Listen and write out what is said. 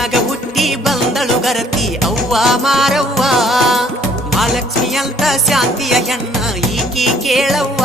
ಮನ್ಯಾಗ ಹುಟ್ಟಿ ಬಂದಳು ಗರತಿ ಅವ್ವ ಮಾರವ್ವ ಮಹಾಲಕ್ಷ್ಮಿ ಅಂತ ಶಾಂತಿಯ ಹೆಣ್ಣ ಈಕಿ ಕೇಳವ್ವ